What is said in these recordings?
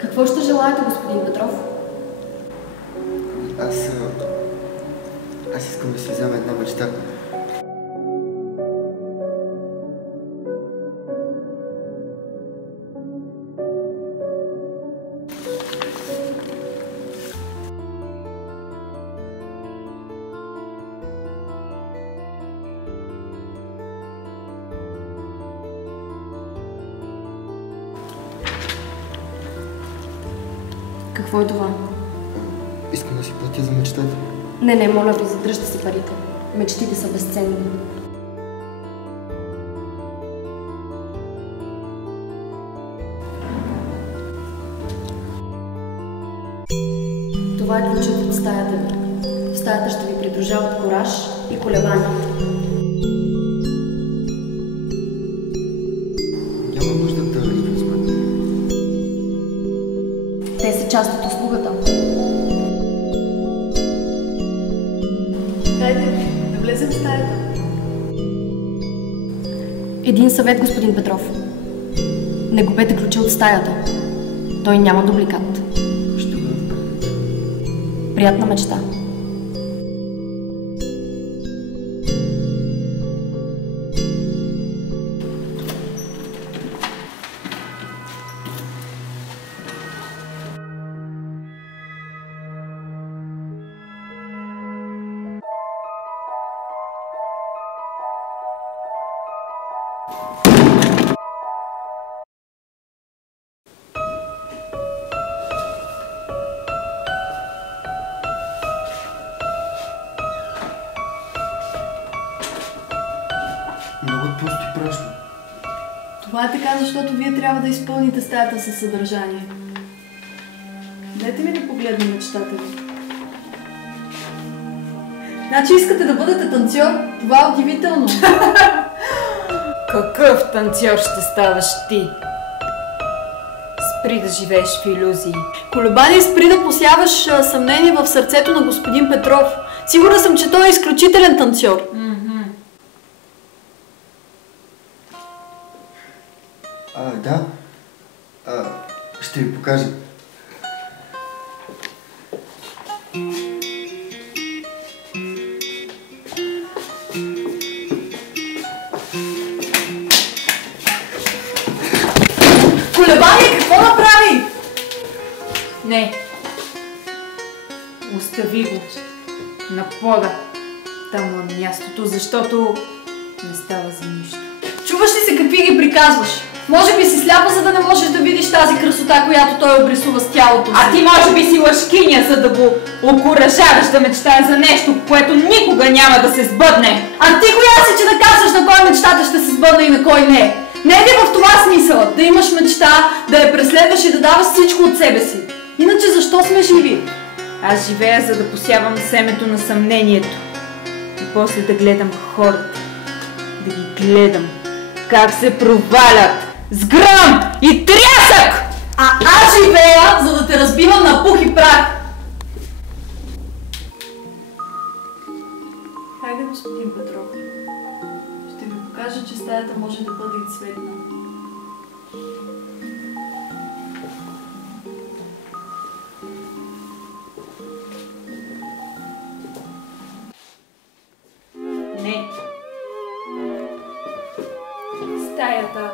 Какво ще желаете, господин Петров? Аз искам да си взема една мечта. Какво е това? Искам да си платя за мечтата. Не, моля ви, задръжте си парите. Мечтите са безценни. Това е ключът от стаята ви. В стаята ще ви придружават кураж и колебания. Няма нужда да играм с мен. Те са част от услугата. Дайте, да влезем в стаята. Един съвет, господин Петров. Не губете ключа от стаята. Той няма дубликат. Ще го направя. Приятна мечта. Много е просто и просто. Това е така, защото вие трябва да изпълните стаята със съдържание. Дайте ми да погледна мечтата ви. Значи искате да бъдете танцор? Това е удивително. Какъв танцор ще ставаш ти? Спри да живееш в илюзии. Колебание, спри да посяваш съмнение в сърцето на господин Петров. Сигурна съм, че той е изключителен танцор. Да. Ще ви покажа. Колебание, какво направи? Не. Остави го на пода. Там е мястото, защото не става за нищо. Чуваш ли се какви ги приказваш? Може би си сляпа, за да не можеш да видиш тази красота, която той обрисува с тялото си. А ти може би си лъжкиня, за да го окуражаваш да мечтае за нещо, което никога няма да се сбъдне. А ти коя си, че да казваш на кой мечтата ще се сбъдне и на кой не? Не е ли в това смисъл? Да имаш мечта, да я преследваш и да даваш всичко от себе си. Иначе защо сме живи? Аз живея, за да посявам семето на съмнението. И после да гледам хората. Да ги гледам как се провалят с гръм и трясък! А аз живея, за да те разбивам на пух и прах. Хайде, господин Петров. Ще ви покажа, че стаята може да бъде и цветна. Не. Стаята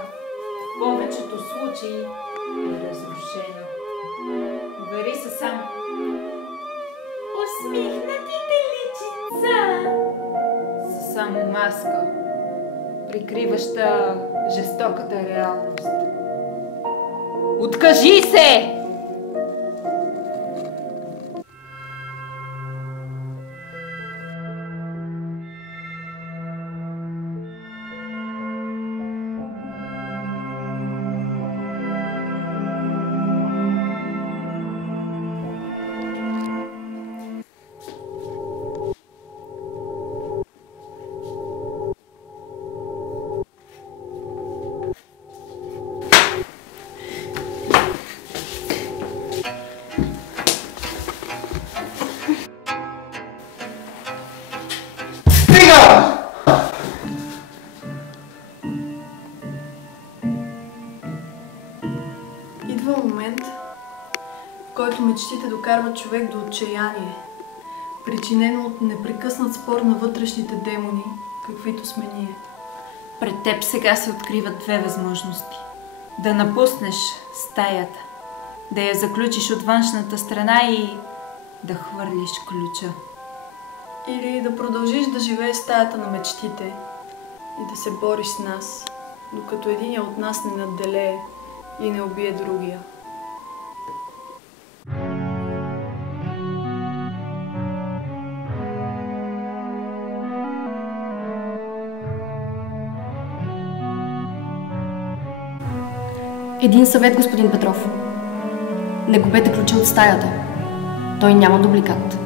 в повечето случаи е разрушена. Увери се сам. Усмихнатите личица са само маска, прикриваща жестоката реалност. Откажи се! Идва момент, който мечтите докарват човек до отчаяние, причинено от непрекъснат спор на вътрешните демони, каквито сме ние. Пред теб сега се откриват две възможности. Да напуснеш стаята, да я заключиш от външната страна и да хвърлиш ключа. Или да продължиш да живееш в стаята на мечтите и да се бориш с нас, докато един от нас не надделее и не убие другия. Един съвет, господин Петров. Не губете ключа от стаята. Той няма дубликат.